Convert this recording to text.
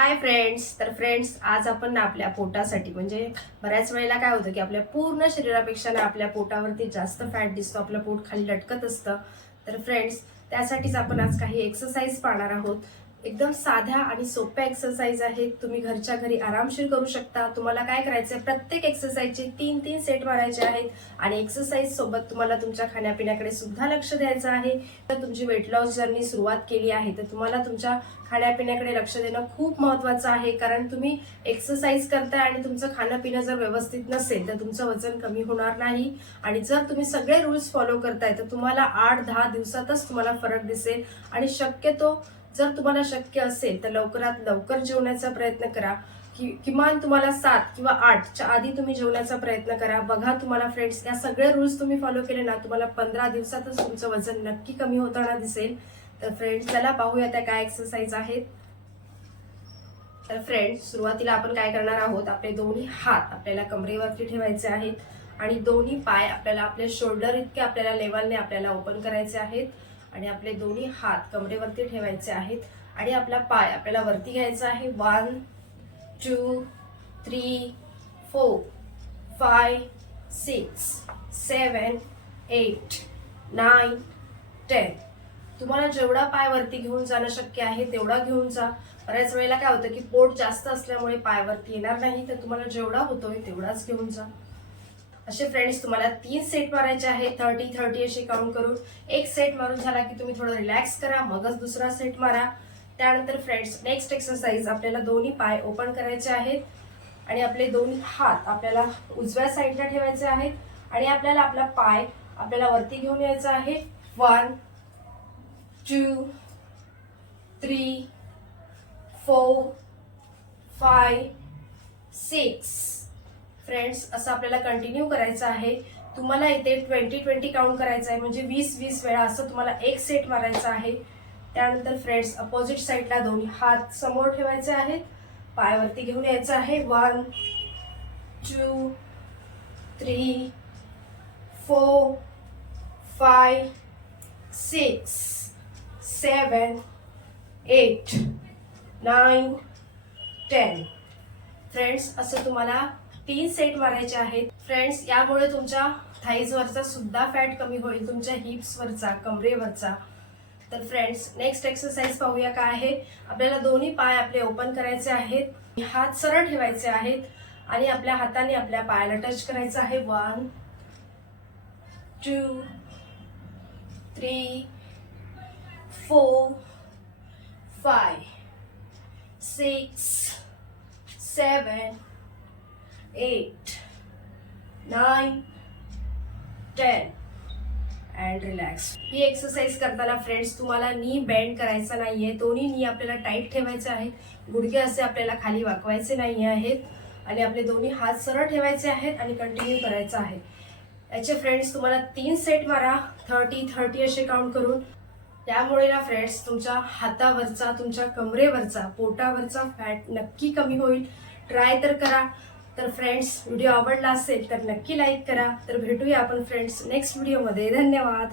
Hi friends तर friends आज आपण ना आपल्या पोटासाठी म्हणजे बऱ्याच वेळेला काय होतं की आपल्या पूर्ण शरीरापेक्षा ना आपल्या पोटावरती जास्त फॅट दिसतो आपलं पोट खाली लटकत असतं. तर फ्रेंड्स त्यासाठीच आपण आज काही एक्सरसाइज पाहणार आहोत. एकदम साध्या आणि सोप्या एक्सरसाइज आहेत. तुम्ही घरच्या घरी आरामशीर करू शकता. तुम्हाला काय करायचं आहे प्रत्येक एक्सरसाइजचे तीन तीन सेट मारायचे आहेत. आणि एक्सरसाइज सोबत तुम्हाला तुमच्या खाण्यापिण्याकडे सुद्धा लक्ष द्यायचं आहे. तर तुमची वेट लॉस जर्नी सुरुवात केली आहे. तर तुम्हाला तुमच्या खाण्यापिण्याकडे लक्ष देणं खूप महत्वाचं आहे. कारण तुम्ही एक्सरसाइज करताय आणि तुमचं खाणं पिणं जर व्यवस्थित नसेल तर तुमचं वजन कमी होणार नाही. आणि जर तुम्ही सगळे रूल्स फॉलो करताय तर तुम्हाला आठ दहा दिवसातच तुम्हाला फरक दिसेल. आणि शक्यतो जर तुम्हाला शक्य असेल तर लवकरात लवकर जेवण्याचा प्रयत्न करा. कि किमान तुम्हाला सात किंवा आठच्या आधी तुम्ही जेवण्याचा प्रयत्न करा. बघा तुम्हाला फ्रेंड्स या सगळे रूल्स तुम्ही फॉलो केले ना तुम्हाला पंधरा दिवसातच तुमचं वजन नक्की कमी होताना दिसेल. तर फ्रेंड्स चला पाहूया त्या काय एक्सरसाइज आहेत. तर फ्रेंड्स सुरुवातीला आपण काय करणार आहोत? आपले दोन्ही हात आपल्याला कमरेवरती ठेवायचे आहेत आणि दोन्ही पाय आपल्याला आपले शोल्डर इतके आपल्याला लेवलने आपल्याला ओपन करायचे आहेत. आणि आपले दोन्ही हात कमरेवरती ठेवायचे आहेत. आणि आपला पाय आपल्याला वरती घ्यायचा आहे. One two three four five six seven eight nine ten तुम्हाला जेवढा पाय वरती घेऊन जाणं शक्य आहे तेवढा घेऊन जा. बऱ्याच वेळेला काय होतं की पोट जास्त असल्यामुळे पायवरती येणार नाही तर तुम्हाला जेवढा होतोय तेवढाच घेऊन जा. असे फ्रेंड्स तुम्हाला तीन सेट मारायचे आहेत थर्टी थर्टी असे काउंट करून. एक सेट मारून झाला की तुम्ही थोडं रिलॅक्स करा मगच दुसरा सेट मारा. त्यानंतर फ्रेंड्स नेक्स्ट एक्सरसाइज आपल्याला दोन्ही पाय ओपन करायचे आहेत. आणि आपले दोन्ही हात आपल्याला उजव्या साईडला ठेवायचे आहेत. आणि आपल्याला आपला पाय आपल्याला वरती घेऊन यायचा आहे. One two three four five six friends असं आपल्याला कंटिन्यू करायचं आहे. तुम्हाला इथे ट्वेंटी ट्वेंटी काउंट करायचं आहे म्हणजे वीस वीस वेळा असं तुम्हाला एक सेट मारायचा आहे. त्यानंतर फ्रेंड्स अपोजिट साईडला दोन्ही हात समोर ठेवायचे आहेत. पायावरती घेऊन यायचं आहे. One two three four five six seven eight nine ten friends असं तुम्हाला तीन सेट मारायचे आहेत. फ्रेंड्स यामुळे तुमच्या थाईजवरचा सुद्धा फॅट कमी होईल तुमच्या हिप्सवरचा कमरेवरचा तर फ्रेंड्स नेक्स्ट एक्सरसाइज पाहूया काय आहे. आपल्याला दोन्ही पाय आपले ओपन करायचे आहेत. हात सरळ ठेवायचे आहेत आणि आपल्या हाताने आपल्या पायाला टच करायचं आहे. One two three four five six seven eight nine ten and relax he exercise करताना फ्रेंड्स तुम्हाला नी बेंड करायचा नाहीये. दोन्ही नी आपल्याला टाईट ठेवायचे आहेत. गुडघे असे आपल्याला खाली वाकवायचे नाही आहेत. आणि आपले दोन्ही हात सरळ ठेवायचे आहेत आणि कंटिन्यू करायचं आहे. याचे फ्रेंड्स तुम्हाला तीन सेट मारा. थर्टी थर्टी असे काउंट करून. त्यामुळे ना फ्रेंड्स तुमच्या हातावरचा तुमच्या कमरेवरचा पोटावरचा फॅट नक्की कमी होईल. ट्राय तर करा. तर फ्रेंड्स व्हिडिओ आवडला असेल तर नक्की लाईक करा. तर भेटूया आपण फ्रेंड्स नेक्स्ट व्हिडिओमध्ये धन्यवाद.